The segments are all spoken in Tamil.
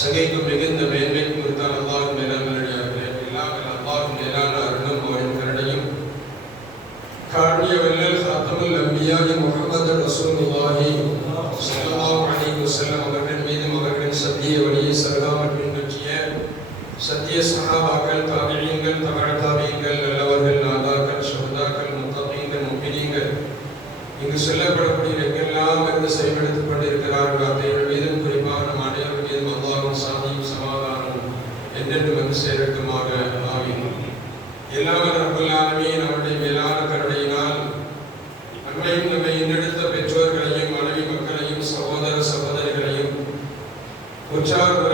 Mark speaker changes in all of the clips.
Speaker 1: சகைக்கும் மிகுந்த மேன்மை கொடுத்தார் அல்லாவின் மேலாண்மை அவர்கள் அல்லாவின் மேலான அருணம் அவரின் கருணையும் காணியவர்கள் சத்தமல் அம்பியாகி முகமது ரசூல் உலாஹி அலைக்கு செல்லம் அவர்களின் மீதும் அவர்களின் சத்திய வழியை சரகாமல் பின்பற்றிய சத்திய சகாபாக்கள் தமிழியங்கள் தமிழக Хоча е,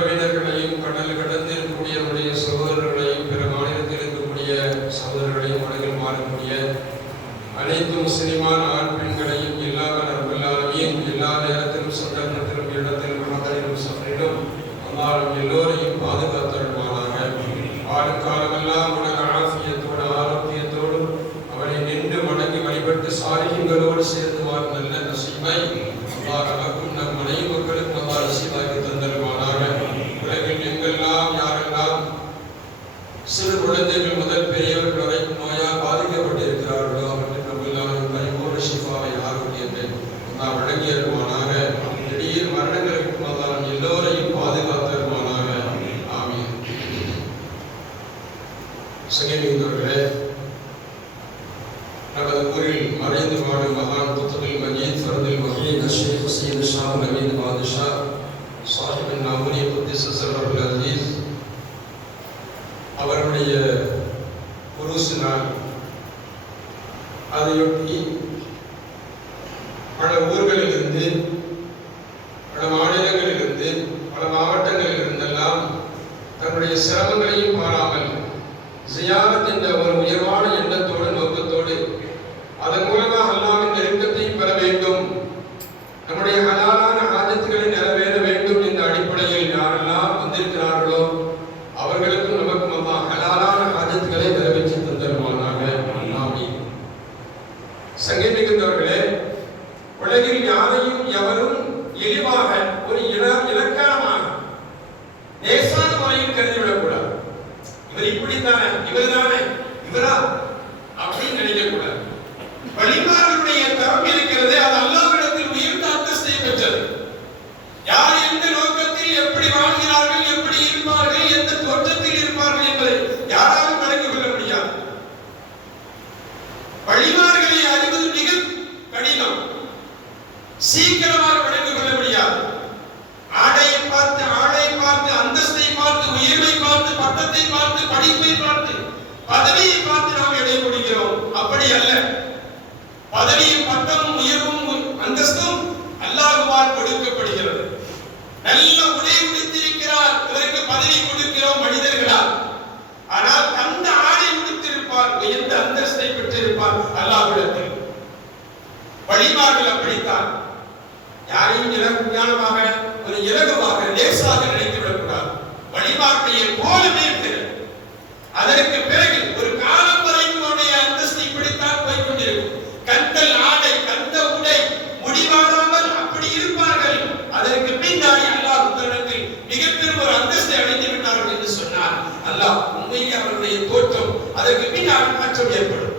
Speaker 1: அல்லாஹ் உண்மையில் அவருடைய தோற்றம் அதற்கு பின்னால் மாற்றம் ஏற்படும்.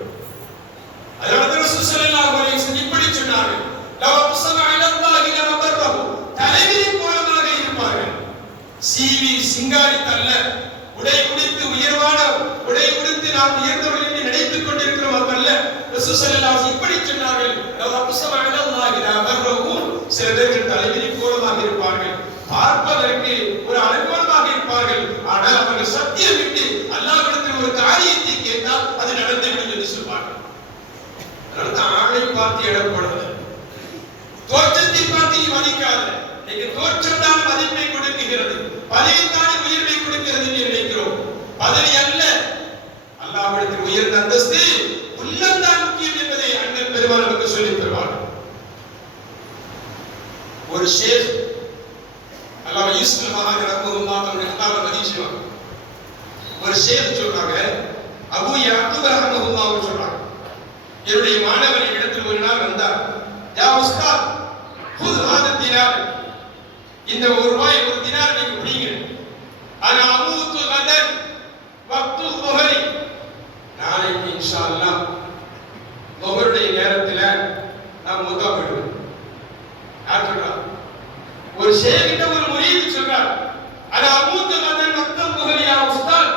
Speaker 1: அதனால சுசலெல்லாம் அவரை இப்படி சொன்னார்கள். தலைவிரி போலமாக இருப்பார்கள். சீவி அல்ல. உடை உடுத்து உயர்வான உடை உடுத்து நாம் உயர்ந்தவர்கள் நினைத்துக் கொண்டிருக்கிறோம் அல்ல ரசூசல்லாஸ் இப்படி சொன்னார்கள். சில பேர்கள் தலைவிரி போலமாக இருப்பார்கள். பார்ப்பதற்கு ஒரு அனுமானமாக இருப்பார்கள். ஆனால் அவர்கள் சத்திய காரியத்தை கேட்டால் அது நடந்துவிடும் என்று சொல்வார்கள். அதனால்தான் ஆளை பார்த்து இடப்படாத தோற்றத்தை பார்த்து மதிக்காத. இன்னைக்கு தோற்றம் தான் மதிப்பை கொடுக்குகிறது. பதவித்தானே உயர்வை கொடுக்கிறது என்று நினைக்கிறோம். பதவி அல்ல. அல்லாவிடத்தில் உயர்ந்த அந்தஸ்து உள்ளம்தான் முக்கியம் என்பதை அண்ணன் பெருமான் நமக்கு சொல்லி தருவார். ஒரு ஷேர் அல்லாம யூசுப் மகான் ரஹ்மத்துல்லாஹ் தன்னுடைய கிதாபை பதிவு ஒரு ஷேர் சொல்றாங்க. அபு யாக்கூப் ரஹமஹுல்லாஹு சொல்றாங்க. என்னுடைய மாணவர் இடத்தில் ஒரு நாள் வந்தார். யா உஸ்தாத் ஹுத் ஹாத தினார். இந்த ஒரு ரூபாய் ஒரு தினார் நீங்க பிடிங்க ஆனா அமூத்து கதர் வக்து துஹரி நாளைக்கு இன்ஷா அல்லாஹ் துஹருடைய நேரத்துல நான் மூத்தா போயிடுவேன் யார் சொல்றா? ஒரு ஷேகிட்ட ஒரு முறியீடு சொல்றார். ஆனா அமூத்து கதர் வக்து துஹரி யா உஸ்தாத்.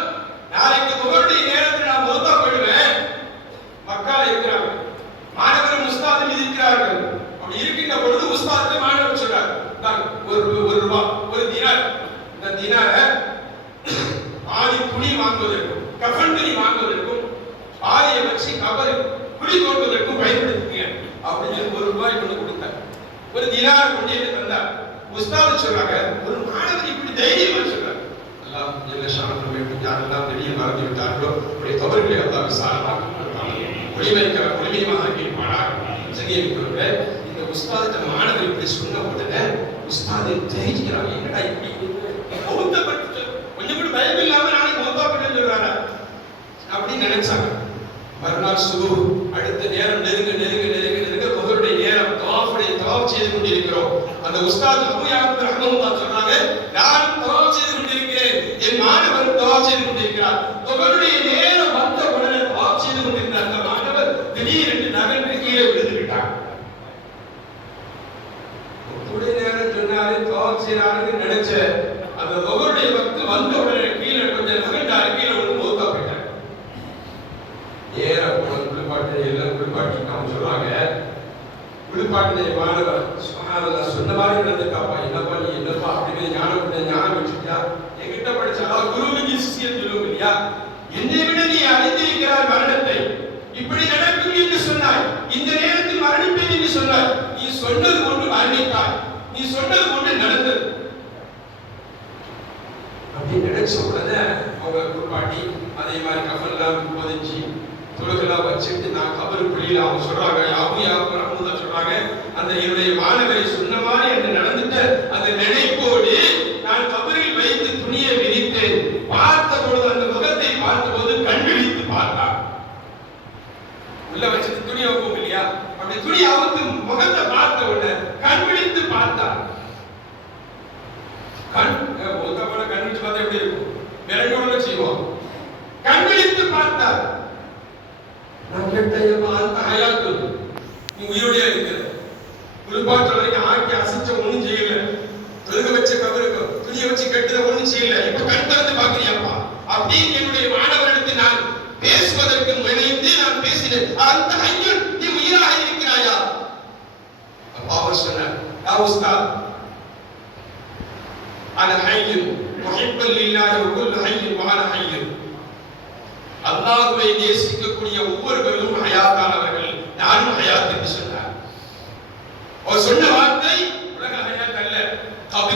Speaker 1: தினார். கொண்டு வந்து தந்தார்? உஸ்தாது சொல்றாங்க ஒரு மாணவர் இப்படி தைரியமா சொல்றார். எல்லாம் எல்லாம் வேண்டும் யாரெல்லாம் திடீர் விட்டார்களோ அவருடைய தவறுகளை அல்லாஹ் விசாரமாக ஒளிவைக்க ஒளிமயமாக ஆக்கியிருப்பானார் சங்கீதம் இந்த உஸ்தாதிட்ட மாணவர் இப்படி சொன்ன உடனே உஸ்தாது தெரிஞ்சுக்கிறாங்க என்னடா இப்படி பௌத்தப்பட்டு கொஞ்சம் கூட பயம் இல்லாம நாளைக்கு மௌத்தாப்பட்டு சொல்றாரா? அப்படின்னு நினைச்சாங்க. மறுநாள் சுகு அடுத்த நேரம் நெருங்க நெருங்க நெருங்க நெருங்க புகழுடைய நேரம் தவாஃபுடைய தவாஃப் செய்து கொண்டிருக்கிறோம். அந்த உஸ்தாத் அபு யாக்கூப் ரஹ்மத்துல்லாஹ் சொன்னாங்க நான் தவாஃப் செய்து கொண்டிருக்கிறேன். என் மாணவர் தவாஃப் செய்து கொண்டிருக்கிறார். அவருடைய நேரம் வந்த உடனே பாப் செய்து கொண்டிருந்த அந்த மாணவர் திடீரென்று நகர்ந்து கீழே விழுந்து விட்டார் உடைய நேரம் சொன்னாரு பாப் செய்யறாருன்னு நினைச்ச அந்த அவருடைய வக்து வந்த உடனே கீழே கொஞ்சம் நகர்ந்தாரு. கீழே விழுந்து மூத்தா போயிட்டார். ஏற போன குளிப்பாட்டு எல்லாம் குளிப்பாட்டி அவங்க சொல்றாங்க. குளிப்பாட்டு மாணவர் சொன்ன மாதிரி நடந்து என்னப்பா நீ என்னப்பா அப்படி ஞானம் பண்ண ஞானம் வச்சுட்டா என்கிட்ட படிச்ச அதாவது குருவிக்கு சிஷியன் சொல்லுவோம் இல்லையா அறிந்திருக்கிறார் மரணத்தை. இப்படி நடக்கும் என்று சொன்னாய். இந்த நேரத்தில் மரணிப்பேன் என்று சொன்னாய். நீ சொன்னது கொண்டு மரணித்தாய். நீ சொன்னது கொண்டு நடந்தது. அப்படின்னு நினைச்ச உடனே அவங்க குருபாட்டி அதே மாதிரி கஃபன்லாம் புதைச்சி துளக்கெல்லாம் வச்சுட்டு நான் கபரு புள்ளியில அவங்க சொல்றாங்க யாவும் யாவும் சொல்றாங்க அந்த என்னுடைய மாணவரை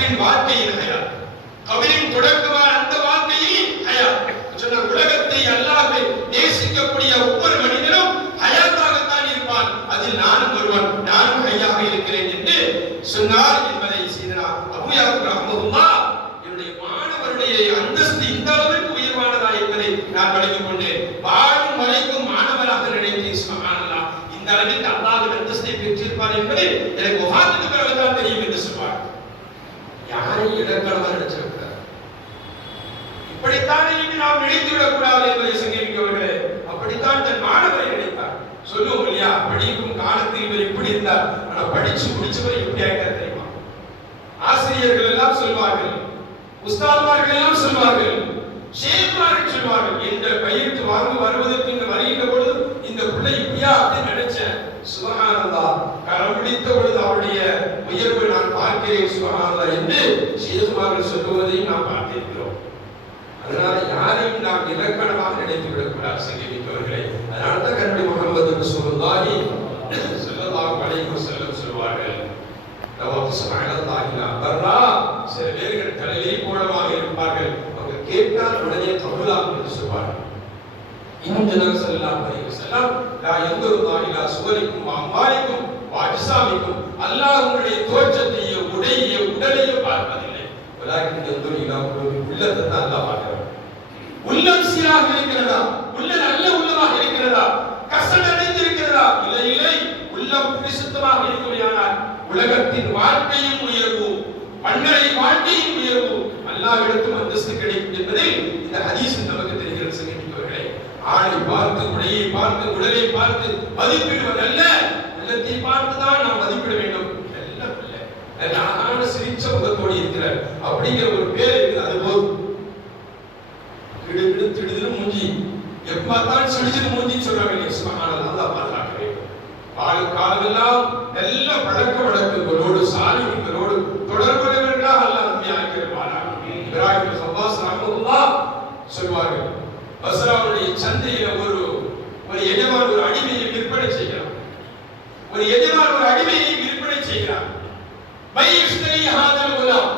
Speaker 1: கவியின் வார்த்தையின் ஹயாத் கவியின் தொடக்கமான அந்த வார்த்தையின் ஹயாத் சொன்னார் உலகத்தை அல்லாஹ்வை நேசிக்கக்கூடிய ஒவ்வொரு மனிதனும் ஹயாத்தாகத்தான் இருப்பான் அதில் நானும் ஒருவன் நானும் ஹையாக இருக்கிறேன் என்று சொன்னார் என்பதை செய்தனார் அபுயாக்கு ரஹ்மத்துல்லா என்னுடைய மாணவருடைய அந்தஸ்து இந்த அளவிற்கு உயர்வானதா என்பதை நான் வழங்கிக் கொண்டேன் வாழும் வரைக்கும் மாணவராக நினைத்தேன் சுபஹானல்லாஹ் இந்த அளவிற்கு அல்லாஹ்வின் அந்தஸ்தை பெற்றிருப்பார் என்பது எனக்கு வஃபாத்துக்கு பிறகுதான் தெரியும் என்று சொல்வார் யாரை இலக்கணமாக நினைச்சிருக்கிறார் இப்படித்தான் இனி நாம் நினைத்து விடக்கூடாது என்பதை சங்கீபிக்கவர்களே அப்படித்தான் தன் மாணவரை நினைத்தார் சொல்லுவோம் இல்லையா படிக்கும் காலத்தில் இவர் இப்படி இருந்தார் ஆனா படிச்சு எப்படி ஆயிட்டார் தெரியுமா? ஆசிரியர்கள் எல்லாம் சொல்வார்கள் உஸ்தாத்மார்கள் எல்லாம் சொல்வார்கள் ஷேக்மார்கள் சொல்வார்கள் இந்த கையெழுத்து வாங்க வருவதற்கு இங்கு வருகின்ற பொழுது இந்த பிள்ளை இப்படியா அப்படின்னு நினைச்சேன். சுபஹானல்லா கரம் பிடித்த பொழுது அவருடைய உயர்வை நான் பார்க்கிறேன் சுபஹானல்லா என்று ஷேக்மார்கள் சொல்லுவதையும் நாம் பார்த்திருக்கிறோம். அதனால யாரையும் நாம் இலக்கணமாக நினைத்து விடக்கூடாது சங்கீபித்தவர்களை அதனால தான் கண்டி முகமது ரசூலுல்லாஹி சொல்லலாம் அலைஹி செல்லும் சொல்வார்கள். சில பேர்கள் தலையிலே கோலமாக இருப்பார்கள். அவங்க கேட்டால் உடனே கபுலாம் என்று சொல்வார்கள். இந்த நபி ஸல்லல்லாஹு அலைஹி வஸல்லம் லா யன்துருல்லாஹு இலா சுவரிக்கும் அம்வாலிக்கும் வாஜ்சாமிக்கும் அல்லாஹ் உங்களுடைய தோற்றத்தையோ உடையையோ உடலையோ பார்ப்பதில்லை. வலாக்கின் யன்துரு இலா குலூபி உள்ளத்தை தான் அல்லாஹ் பார்க்கிறார் உள்ளம் சீராக இருக்கிறதா? உள்ள நல்ல உள்ளமாக இருக்கிறதா? கசடு அடைந்திருக்கிறதா இல்லை இல்லை. உள்ளம் பரிசுத்தமாக இருக்குமையானால் உலகத்தின் வாழ்க்கையும் உயர்வு மன்னரை வாழ்க்கையும் உயர்வு அல்லாவிடத்தும் அந்தஸ்து கிடைக்கும் என்பதை இந்த ஹதீஸில் நமக்கு தெரிகிறது சங்கீட்டுவர்களே ஆளை பார்த்து உடையை பார்த்து உடலை பார்த்து மதிப்பிடுவதல்ல உள்ளத்தை உலகத்தை பார்த்துதான் நாம் மதிப்பிட வேண்டும். அழகான சிரிச்ச முகத்தோடு இருக்கிற அப்படிங்கிற ஒரு பேர் அது போதும். திடுதிடு திடுதிடு மூஞ்சி. எப்பதான் சிடிச்சு மூஞ்சின்னு சொல்றாங்க சுமகான நல்லா பாடுறாங்க பாதுகாக்க காலமெல்லாம் நல்ல பழக்க வழக்கங்களோடு சாலிகளோடு தொடர்புடையவர்களாக அல்லாஹ் ஆக்கியிருப்பாராக இப்ராஹிம் சப்பாஸ் ரஹ்மத்துல்லாஹ் சொல்வார்கள் பஸ்ராவுடைய சந்தையில ஒரு எஜமான் ஒரு அடிமையை விற்பனை செய்கிறார் ஒரு எஜமான் ஒரு அடிமையை விற்பனை செய்கிறார் மை யுஷ்தரி ஹாதல் குலாம்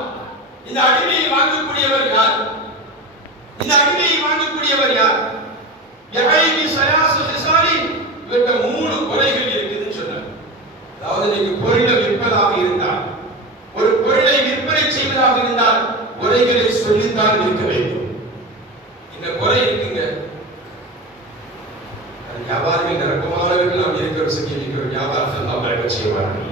Speaker 1: இந்த அடிமையை வாங்கக்கூடியவர் யார் இந்த அடிமையை வாங்கக்கூடியவர் யார் யகைனி சயாசு ஹிசாலி இவர்கிட்ட மூணு குறைகள் இருக்குதுன்னு சொன்னார் அதாவது நீங்க பொருளை விற்பதாக இருந்தால் ஒரு பொருளை விற்பனை செய்வதாக இருந்தால் குறைகளை சொல்லித்தான் இருக்க வேண்டும் இந்த குறை இருக்குங்க அது வியாபாரிகள் நிரப்பமானவர்கள் நாம் இருக்கிற சங்கிலிக்கிற வியாபாரத்தில் நாம் நடக்க செய்வார்கள்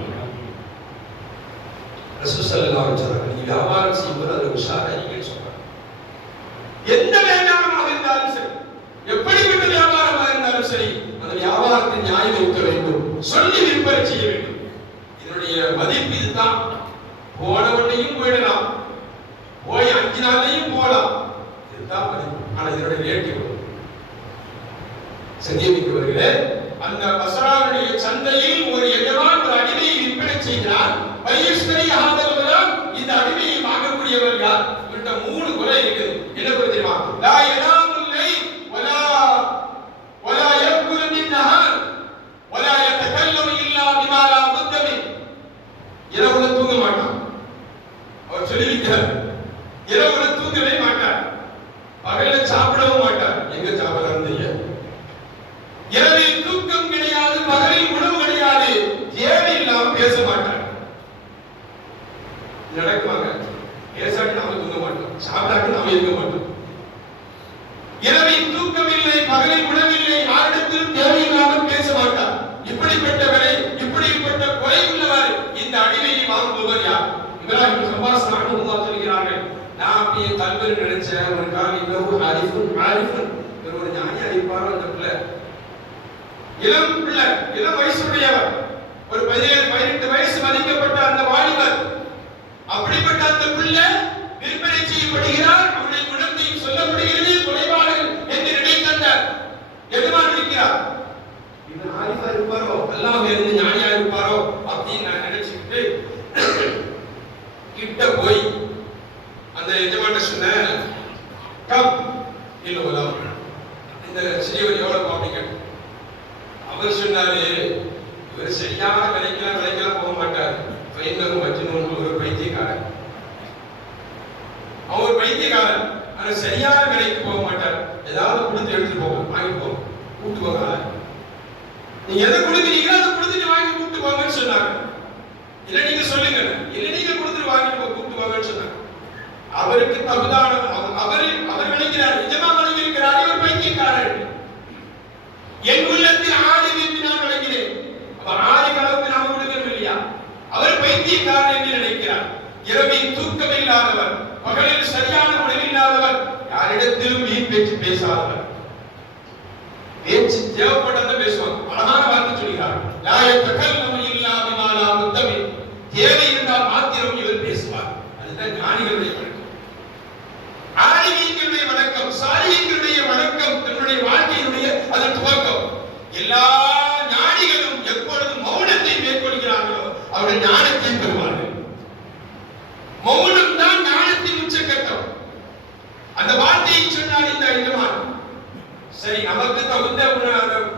Speaker 1: ரசூசல்லாஹு சொல்றாங்க நீங்க வியாபாரம் செய்யும்போது அது உஷாராயிங்கன்னு சொல்றாங்க எந்த வியாபாரமாக இருந்தாலும் சரி எப்படிப்பட்ட வியாபாரமாக இருந்தாலும் சரி அந்த வியாபாரத்தில் நியாயம் இருக்க வேண்டும். சொல்லி விற்பனை செய்ய வேண்டும். இதனுடைய மதிப்பு இதுதான். போனவனையும் போயிடலாம் போய் அஞ்சு நாளையும் போகலாம். இதுதான் மதிப்பு. ஆனா இதனுடைய ரேட் எவ்வளவு? சத்தியமிக்கவர்களே அந்த பசராவுடைய சந்தையில் ஒரு எஜமான் ஒரு அடிமையை விற்பனை செய்கிறார் வையஸ்வரி ஆதரவுதான் இந்த அடிமையை வாங்கக்கூடியவர் யார் இவர்கிட்ட மூணு குறை இருக்கு என்ன குறை தெரியுமா லா யனாமுல்லை வலா வலா யக்குலு மின் நஹார் வலா யதகல்லமு இல்லா பிமா லா புத்த மின் இரவுல தூங்க மாட்டான் அவர் சொல்லியிருக்கிறார் இரவுல தூங்கவே மாட்டார். பகல சாப்பிடவும் மாட்டார் எங்க சாப்பிடலாம் தெரியாது இரவில் தூக்கம் கிடையாது பகலில் உணவு கிடையாது தேவையில்லாம பேச மாட்டார் நடக்குவாங்க பேசாட்டி நாம தூங்க மாட்டோம் சாப்பிடாட்டி நாம இருக்க மாட்டோம் இரவில் தூக்கம் இல்லை பகலில் உணவில்லை யாரிடத்திலும் தேவையில்லாமல் பேச மாட்டார் இப்படிப்பட்டவரை இப்படிப்பட்ட குறை உள்ளவர் இந்த அடிமையை வாங்குபவர் யார் இப்ராஹிம் சபாஸ் ரஹ்மத்துல்லாஹ் சொல்கிறார்கள் நான் பேர் கல்வரி நினைச்சேன் ஒரு கால் இன்னொரு ஆரிஃபுன் ஆரிஃபுன் ஒரு ஞானி அறிவிப்பாரோ அந்த பிள்ளை. இளம் பிள்ளை இளம் வயசுடையவர் ஒரு பதினேழு பதினெட்டு வயசு மதிக்கப்பட்ட அந்த வாலிபர். அப்படிப்பட்ட அந்த பிள்ளை விற்பனை செய்யப்படுகிறார். அவருடைய குணத்தையும் சொல்லப்படுகிறது. குறைபாடுகள் என்று நினைத்தந்த எதுவான் இருக்கிறார் இவன் ஆரிஃபா இருப்பாரோ? அல்லாஹ் இருந்து ஞானியா இருப்பாரோ? அப்படின்னு நான் நினைச்சுக்கிட்டு கிட்ட போய் அந்த எஜமான சொன்னேன் கம் இல்ல உலாம் இந்த சிறியவர் எவ்வளவு அப்படின்னு கேட்டேன் அவர் சொன்னாரு இவர் சரியான விலைக்கெல்லாம் விலைக்கெல்லாம் போக மாட்டார். பைந்தரும் மஜ்னூன் ஒரு பைத்தியக்காரன். அவர் ஒரு பைத்தியக்காரன். ஆனா சரியான விலைக்கு போக மாட்டார். ஏதாவது கொடுத்து எடுத்துட்டு போங்க வாங்கிட்டு போங்க கூட்டு போங்க நீங்க எதை கொடுக்குறீங்களோ அதை கொடுத்துட்டு வாங்கி கூட்டு போங்கன்னு சொன்னாங்க. இல்ல நீங்க சொல்லுங்க. இல்ல நீங்க கொடுத்துட்டு வாங்கிட்டு கூட்டு போங்கன்னு சொன்னாங்க. அவருக்கு தகுதான அவர் அவர் அவர் நினைக்கிறார் நிஜமா நினைக்கிறார் இவர் பைத்தியக்காரன் என் உள்ளத்தில் ஆளும் என்று நான் நினைக்கிறேன் அவர் ஆளும் அளவுக்கு நாம் கொடுக்கணும் இல்லையா? அவர் பைத்தியக்காரன் என்று நினைக்கிறார். இரவில் தூக்கம் இல்லாதவர் பகலில் சரியான உணவில்லாதவர் யாரிடத்திலும் மீன் பேச்சு பேசாதவர். பேச்சு தேவைப்பட்டதை பேசுவாங்க. அழகான வார்த்தை சொல்கிறார். சொன்னால் இந்த எஜமான் சரி நமக்கு தகுந்த குண-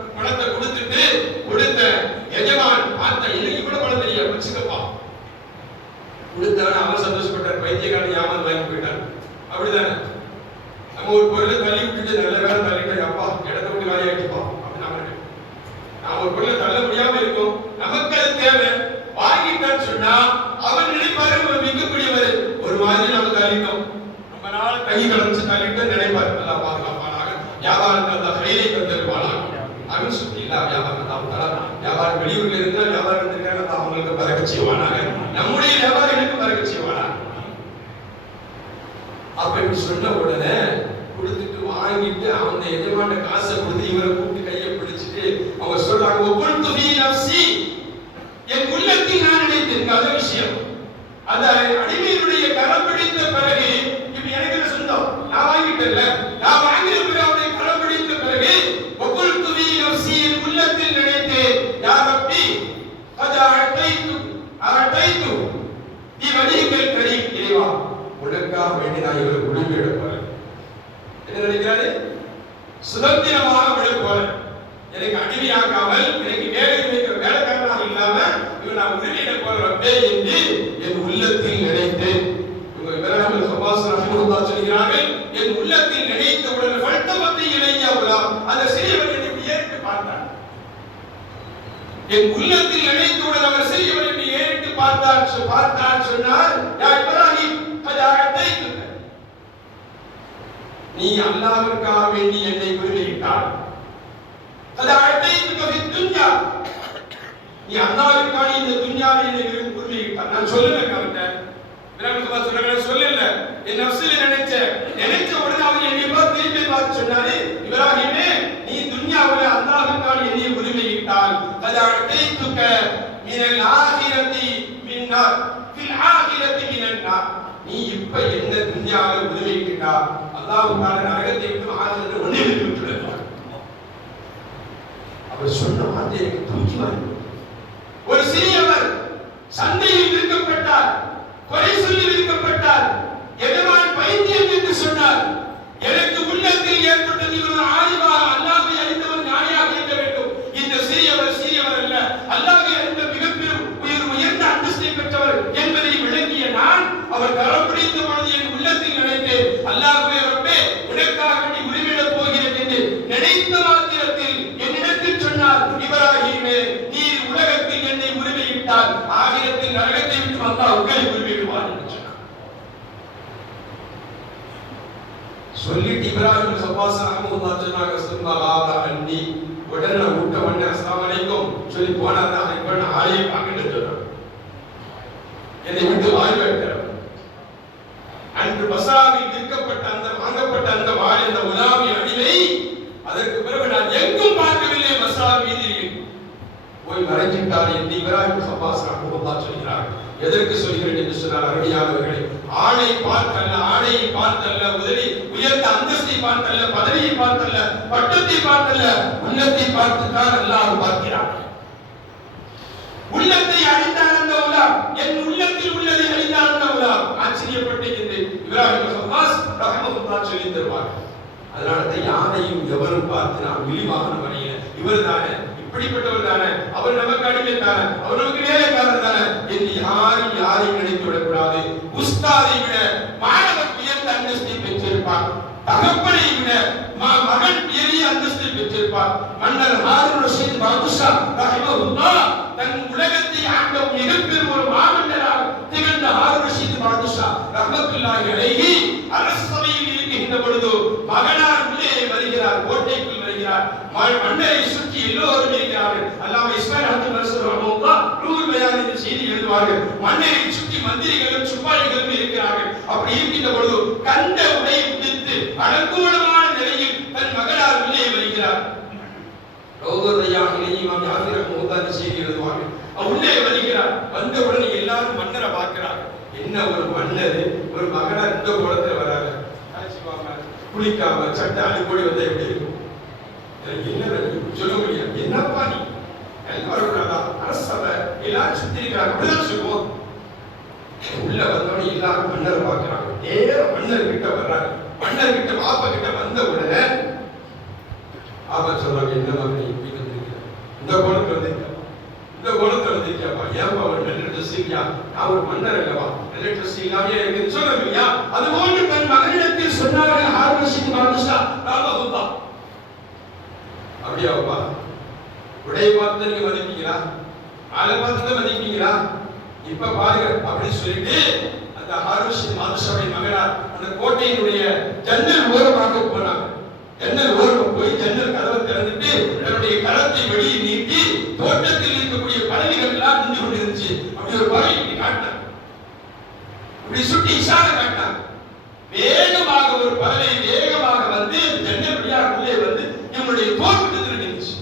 Speaker 1: அப்ப இப்படி சொன்ன உடனே கொடுத்துட்டு வாங்கிட்டு அவங்க எஜமான காசை கொடுத்து இவரை கூப்பிட்டு கையை பிடிச்சிட்டு அவங்க சொல்றாங்க ஒவ்வொரு துணியை நப்சி என் உள்ளத்தில் நான் நினைத்தேன் நல்ல விஷயம். அந்த அடிமையினுடைய கரம் பிடித்த பிறகு இப்ப எனக்கு சொந்தம்? நான் வாங்கிட்டேன்ல. சுதந்திரமாக விட எனக்கு அடிமையாக்காமல் எனக்கு வேலை வைக்கிற வேலைக்காரனாக இல்லாம இவன் நான் உரிமையிட போறே என்று என் உள்ளத்தில் நினைத்தேன் இவங்க இப்ராஹிம் சபாஸ் ரஹ்மத்துல்லாஹ் சொல்கிறார்கள் என் உள்ளத்தில் நினைத்த உடனே ஃபல்தமத்தை இலையா உலாம் அந்த சிறியவன் என்னை ஏறிட்டு பார்த்தான். என் உள்ளத்தில் நினைத்தவுடன் அவர் சிறியவன் என்னை ஏறிட்டு பார்த்தான் பார்த்தான் சொன்னார் யா இப்ராஹிம் அது அழைத்து நீ அல்லாவிற்காக வேண்டி என்னை விரும்பிவிட்டாய் அது அழைத்து துன்யா. நீ அல்லாஹ்விற்காக இந்த துன்யாவை என்னை விரும்பி விரும்பிவிட்டாய் நான் சொல்லல அவர்கிட்ட விராமகுமார் சொல்றாங்க சொல்லல என் நினைச்ச? நினைச்ச உடனே அவர் என்னை பார்த்து திருப்பி பார்த்து சொன்னாரு இப்ராஹிமே நீ துன்யாவுல என்னை விரும்பிவிட்டால் அது அழைத்துக்க மினல் ஆகிரத்தி மின்னார். ஃபில் ஆகிரத்தி மினன்னார். நீ இப்ப என்ன துன்யாவை விரும்பிக்கிட்டா அல்லாஹ்வுக்காக நரகத்தை விட்டு ஆகிரத்தை ஒண்ணே விட்டுடுவார். அவர் சொன்ன வார்த்தை எனக்கு தூக்கி வாங்கி ஒரு சிறியவர் சந்தையில் விற்கப்பட்டார் கொலை சொல்லி விற்கப்பட்டார் எஜமான் பைத்தியம் என்று சொன்னார். எனக்கு உள்ளத்தில் ஏற்பட்டது இவர் ஆய்வாக அல்லாமல் அறிந்தவர் ஞானியாக இருக்க வேண்டும் இந்த சிறியவர் சிறியவர் அல்ல அல்லாஹ்வை அறிந்த மிகப்பெரும் உயர் உயர்ந்த அந்தஸ்தை பெற்றவர் என்பதை விளங்கிய நான் அவர் கரம் பிடித்த பொழுது என் உள்ளத்தில் நினைத்து அல்லாஹ்வே ரப்பே உனக்காக வேண்டி உரிமையிடப் போகிறேன் என்று நினைத்த மாத்திரத்தில் என்னிடத்தில் சொன்னார் இப்ராஹீமே நீ உலகத்தில் என்னை உரிமையிட்டால் ஆகிரத்தில் நரகத்தை விட்டு வந்தால் உங்களை உரிமையிடுவார் என்று சொன்னார் சொல்லிட்டு இப்ராஹிம் சப்பாஸ் அஹமதுல்லா சொன்னாங்க சும்மாலாத அண்ணி உடனே நான் விட்ட உடனே அஸ்ஸலாமு அலைக்கும். சொல்லி போனார் தான் இப்ப நான் ஆளையை பார்க்கிட்டு சொன்னான் என்னை விட்டு வாய் வைக்கிறார் அன்று பசாவில் விற்கப்பட்ட அந்த வாங்கப்பட்ட அந்த வாழை அந்த உலாவி அடிமை அதற்கு பிறகு நான் எங்கும் பார்க்கவில்லை மசா வீதியில். போய் மறைஞ்சிட்டார் என்று இப்ராஹிம் சப்பாஸ் ரஹ்மத்துல்லாஹ் சொல்கிறார் எதற்கு சொல்கிறேன் என்று சொன்னார் அருமையானவர்களே ஆணை பார்த்தல்ல ஆணையை பார்த்தல்ல உதவி உயர்ந்த அந்தஸ்தை பார்த்தல்ல பதவியை பார்த்தல்ல பட்டத்தை பார்த்தல்ல உள்ளத்தை பார்த்துதான் எல்லாரும் பார்க்கிறார் உள்ளத்தை அறிந்தார் அந்த உலாம் என் உள்ளத்தில் உள்ளதை அறிந்தார் அந்த உலாம் ஆச்சரியப்பட்டு என்று இப்ராஹிம் சப்பாஸ் ரஹ்மத்துல்லாஹ் சொல்லி தருவார். அதனால தான் யாரையும் எவரும் பார்த்து நாம் விழிவாகனம் வரையில இவர் தானே இப்படிப்பட்டவர் தானே. அவர் நமக்கு அடிமை தானே. அவர் நமக்கு வேலைக்காரர் தானே. என்று யாரும் யாரையும் நினைத்து விடக்கூடாது. உஸ்தாதை விட மாணவர் உயர்ந்த அந்தஸ்தை பெற்றிருப்பார். தகப்பனை விட மகன் பெரிய அந்தஸ்தை பெற்றிருப்பார். மன்னர் ஹாரூன் ரஷீத் பாதுஷா ரஹிமஹுல்லா தன் உலகத்தை ஆண்ட மிகப்பெரும் ஒரு மாமன்னராக திகழ்ந்த ஹாரூன் ரஷீத் பாதுஷா ரஹமத்துல்லாஹி அலைஹி அரசவையில் இருக்கின்ற பொழுது மகனார் உள்ளே வருகிறார் கோட்டைக்குள் வருகிறார் ம- மன்னரை சுற்றி எல்லோரும் இருக்கிறார்கள். அல்லாம இஸ்மாயில் அப்துல் மன்சூர் ரஹ்மத்துல்லாஹ் நூல் பயான் இந்த செய்தி எழுதுவார்கள். மன்னரை சுற்றி மந்திரிகளும் சுப்பாளிகளும் இருக்கிறார்கள். அப்படி இருக்கின்ற பொழுது கண்ட உடை உடுத்து அலங்கோலமான நிலையில் தன் மகளார் உள்ளே வருகிறார். செய்தி எழுதுவார்கள். உள்ளே வருகிறார். வந்த உடனே எல்லாரும் மன்னரை பார்க்கிறார் என்ன ஒரு மன்னர் ஒரு மகனார் இந்த குளத்துல வராரு. குளிக்காம சட்டை அனுப்பி வந்தா எப்படி இருக்கும்? என்ன சொல்ல முடியாது என்னப்பா நீ எல்லாம் வரக்கூடாதா அரசவை எல்லாரும் சுத்தி உள்ள வந்தோடனே எல்லாரும் மன்னர் பார்க்கறாங்க நேர மன்னர் கிட்ட வர்றாங்க மன்னர் கிட்ட பாப்பா கிட்ட வந்த உடனே பாப்பா சொல்றாங்க என்ன மகனே இப்படி வந்திருக்கிற இந்த கோலத்துல இந்த கோலத்துல வந்திருக்கியாப்பா ஏன்பா ஒரு நல்ல இல்லையா நான் ஒரு மன்னர் அல்லவா நல்ல இல்லாமே எனக்கு சொல்லுங்க இல்லையா அது போன்று தன் மகனிடத்தில் சொன்னார்கள் ஹாரூன் ரஷீத் பாதுஷா ராமகுல்லா அப்படியாப்பா உடைய பார்த்து நீங்க மதிப்பீங்களா ஆளை பார்த்து தான் மதிப்பீங்களா இப்ப பாருங்க அப்படின்னு சொல்லிட்டு அந்த ஹாருஷ் மாதுஷாவின் மகனார் அந்த கோட்டையினுடைய ஜன்னல் ஓரமாக போனாங்க. ஜன்னல் ஓரம் போய் ஜன்னல் கதவை திறந்துட்டு தன்னுடைய கரத்தை வெளியே நீட்டி தோட்டத்தில் இருக்கக்கூடிய பறவைகள் எல்லாம் நின்று கொண்டிருந்துச்சு. அப்படி ஒரு பறவை இப்படி காட்டினார் இப்படி சுட்டி இஷாரை காட்டினார் வேகமாக ஒரு பறவை வேகமாக வந்து அந்த ஜன்னல் வழியாக உள்ளே வந்து இவனுடைய தோட்டத்தில் நின்றுச்சு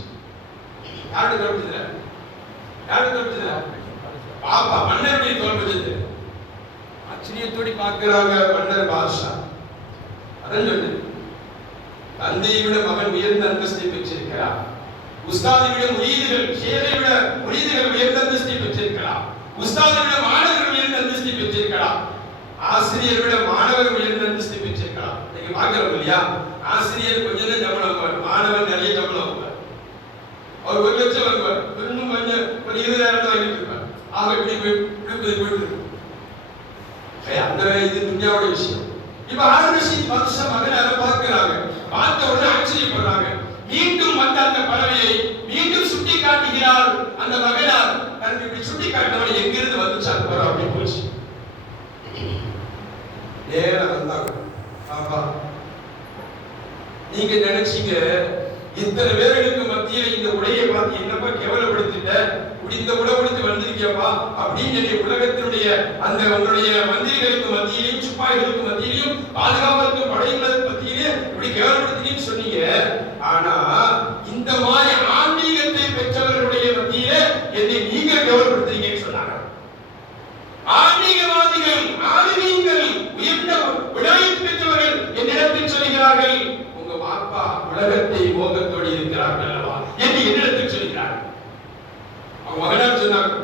Speaker 1: யாருக்கு தோட்டத்தில் யாருக்கு பாப்பா மன்னருடைய தோல் பட்சத்தில் பார்க்கிறாங்க மன்னர் பாதுஷா அதான் தந்தையை விட மகன் உயர்ந்த அந்தஸ்தை பெற்றிருக்கிறார். உஸ்தாதை விட முரீதுகள் ஷேரை விட முரீதுகள் உயர்ந்த அந்தஸ்தை பெற்றிருக்கலாம் உஸ்தாதை விட மாணவர்கள் உயர்ந்த அந்தஸ்தை பெற்றிருக்கலாம் ஆசிரியர் விட மாணவர் உயர்ந்த அந்தஸ்தை பெற்றிருக்கலாம் நீங்க இல்லையா? ஆசிரியர் கொஞ்சம் சம்பளம் மாணவன் நிறைய சம்பளம் அவர் ஒரு லட்சம் வருவார் இன்னும் கொஞ்சம் ஒரு இருபதாயிரம் தான் வாங்கிட்டு இருப்பார் ஆக இப்படி போய் போயிட்டு அந்த இது துன்யாவோட விஷயம். இப்ப ஆரம்பிச்சு வருஷம் மகன் அதை பார்க்கிறாங்க. பார்த்த உடனே ஆச்சரியப்படுறாங்க. மீண்டும் வந்த அந்த பறவையை மீண்டும் சுட்டி காட்டுகிறார் அந்த மகனார். தனக்கு இப்படி சுட்டி காட்டினவன் எங்கிருந்து வந்துச்சு அந்த பறவை அப்படி போச்சு. நேரம் வந்தாங்க. பாப்பா நீங்க நினைச்சீங்க இத்தனை பேர்களுக்கு மத்தியில இந்த உடையை பார்த்து என்னப்பா கேவலப்படுத்திட்ட? இப்படி இந்த உடை கொடுத்து வந்திருக்கியப்பா அப்படின்னு என்னுடைய உலகத்தினுடைய அந்த உங்களுடைய மந்திரிகளுக்கு மத்தியிலையும் சிப்பாய்களுக்கு மத்தியிலையும் பாதுகாவலுக்கு படையினருக்கு மத்தியிலே இப்படி கேவலப்படுத்தினீன்னு சொன்னீங்க. ஆனா இந்த மாதிரி ஆன்மீகத்தை பெற்றவர்களுடைய மத்தியிலே என்னை நீங்க கேவலப்படுத்துறீங்கன்னு சொன்னாங்க. ஆன்மீகவாதிகள் ஆன்மீகங்கள் உயர்ந்த விடாயம் பெற்றவர்கள் என்னிடத்தில் சொல்கிறார்கள். பார்ப்பா உலகத்தை மோகத்தோடு இருக்கிறார்கள் அல்லவா? என்று என்னிடத்தில் சொல்கிறார்கள். அவங்க மகனார் சொன்னாங்க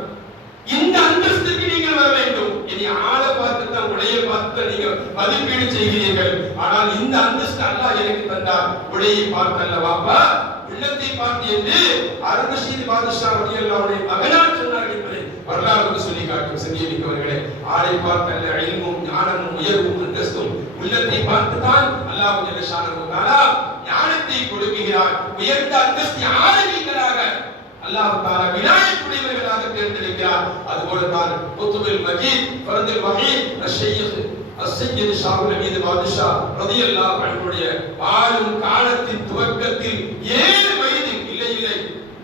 Speaker 1: இந்த அந்தஸ்துக்கு நீங்கள் வர வேண்டும். இனி ஆளை பார்த்து தான் உடைய பார்த்து நீங்கள் நீங்க மதிப்பீடு செய்கிறீர்கள். ஆனால் இந்த அந்தஸ்து அல்லாஹ் எனக்கு தந்தார். உடையை பார்த்து அல்லவாப்பா உள்ளத்தை பார்த்து என்று அருணசீதி பாதுஷா அவருடைய மகனார் சொன்னார்கள் என்பதை வரலாறு சொல்லி காட்டும் சங்கீமிக்கவர்களே ஆளை பார்த்து அல்ல அழிவும் ஞானமும் உயர்வும் அந்தஸ்தும் உள்ளத்தை பார்த்து தான் அல்லாஹ் ஜல்லஷானஹு தஆலா ஞானத்தை கொடுக்கிறார். உயர்ந்த அந்தஸ்து ஆளுநர்களாக அல்லாஹ் தஆலா விநாயகத்துடையவர்களாக தேர்ந்தெடுக்கிறார். அதுபோல தான் குத்துபில் மஜீத் ஃபரதுல் வஹீத் அஷையத் அஸ்ஸையத் ஷாஹுல் அமீது பாதுஷா ரலியல்லாஹு அன்ஹுடைய வாழும் காலத்தின் துவக்கத்தில் ஏழு வயது இல்லை இல்லை.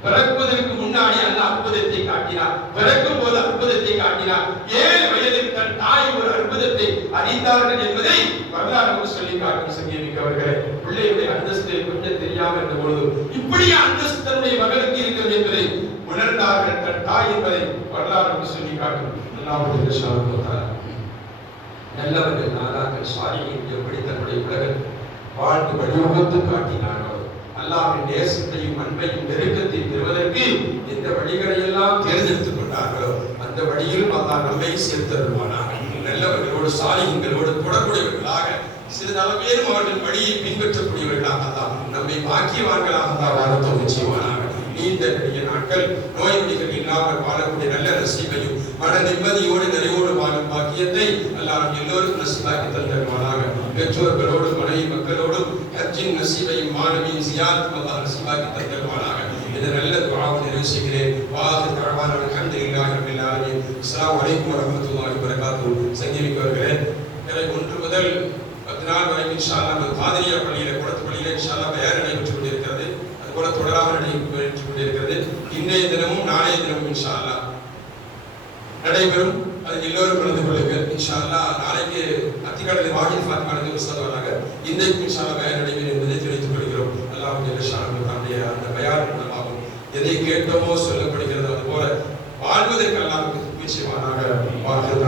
Speaker 1: பிறப்பதற்கு முன்னாடி அல்லாஹ் அற்புதத்தை காட்டினார். பிறக்கும் போது அற்புதத்தை காட்டினார். ஏழு வயதில் தன் தாய் ஒரு அற்புதத்தை அறிந்தார்கள் என்பதை வரலாறு நமக்கு சொல்லி காட்டும் சங்கீமிக்கவர்களே பிள்ளையுடைய அந்தஸ்து கொஞ்சம் தெரியாம இருந்த பொழுது இப்படி அந்தஸ்து தன்னுடைய மகனுக்கு இருக்கிறது என்பதை உணர்ந்தார்கள் தன் தாய் என்பதை வரலாறு நமக்கு சொல்லி காட்டும். அல்லாஹ் ஷாவுக்கு நல்லவர்கள் நாதாக்கள் சாலிகள் எப்படி தன்னுடைய உலகம் வாழ்ந்து வழிவகுத்து காட்டினாரோ அல்லாவின் நேசத்தையும் அன்பையும் நெருக்கத்தையும் பெறுவதற்கு எந்த வழிகளையெல்லாம் தேர்ந்தெடுத்துக் கொண்டார்களோ அந்த வழியிலும் அல்லாஹ் நம்மை சேர்த்தருவானாக நல்லவர்களோடு சாலிகளோடு தொடர்புடையவர்களாக சிறிதளவேனும் அவர்கள் வழியை பின்பற்றக்கூடியவர்களாக தான் நம்மை பாக்கியவான்களாக தான் வாழத்தோடு செய்வானாக. நீண்ட பெரிய நாட்கள் நோய் நொடிகள் இல்லாமல் வாழக்கூடிய நல்ல நசீபையும் மன நிம்மதியோடு நிறைவோடு வாழும் பாக்கியத்தை அல்லாஹ் எல்லோரும் நசீபாக்கி தந்தருவானாக பெற்றோர்களோடும் மனைவி மக்களோடும் ஹஜ்ஜின் நசீபையும் மாணவியின் சியாரத்தும் அல்லாஹ் நசீபாக்கி தந்தருவானாக இது நல்ல துஆவை நிறைவு செய்கிறேன். வாஹிர் தஅவானா அல்ஹம்துலில்லாஹி ரப்பில் ஆலமீன். அஸ்ஸலாமு அலைக்கும் வரஹ்மத்துல்லாஹி வபரகாத்துஹு சங்கீமிக்கவர்களே பிறகு ஒன்று முதல் பத்து நாள் வரைக்கும் இன்ஷால்லா அந்த நமது பள்ளியில் பள்ளியில குளத்து பள்ளியில இன்ஷா அல்லாஹ் நடைபெற்றுக் கொண்டிருக்கிறது அதுபோல தொடராக நடைபெற்றுக் கொண்டிருக்கிறது இன்றைய தினமும் நாளைய தினமும் இன்ஷால்லா நடைபெறும். அதில் எல்லோரும் கலந்து கொள்ளுங்கள். இன்ஷால்லா நாளைக்கு அத்திக்கடலை வாஹித் ஃபாத்திமா நபி உஸ்தாத் வராங்க இன்றைக்கு இன்ஷா அல்லாஹ் நடைபெறும் என்பதை தெரிவித்துக் கொள்கிறோம். அல்லாஹ் தன்னுடைய அந்த பெயர் மூலமாகும் எதை கேட்டோமோ சொல்லப்படுகிறது அதுபோல வாழ்வதற்கு அல்லாஹ் நிச்சயமானாக வாழ்க்கை தான்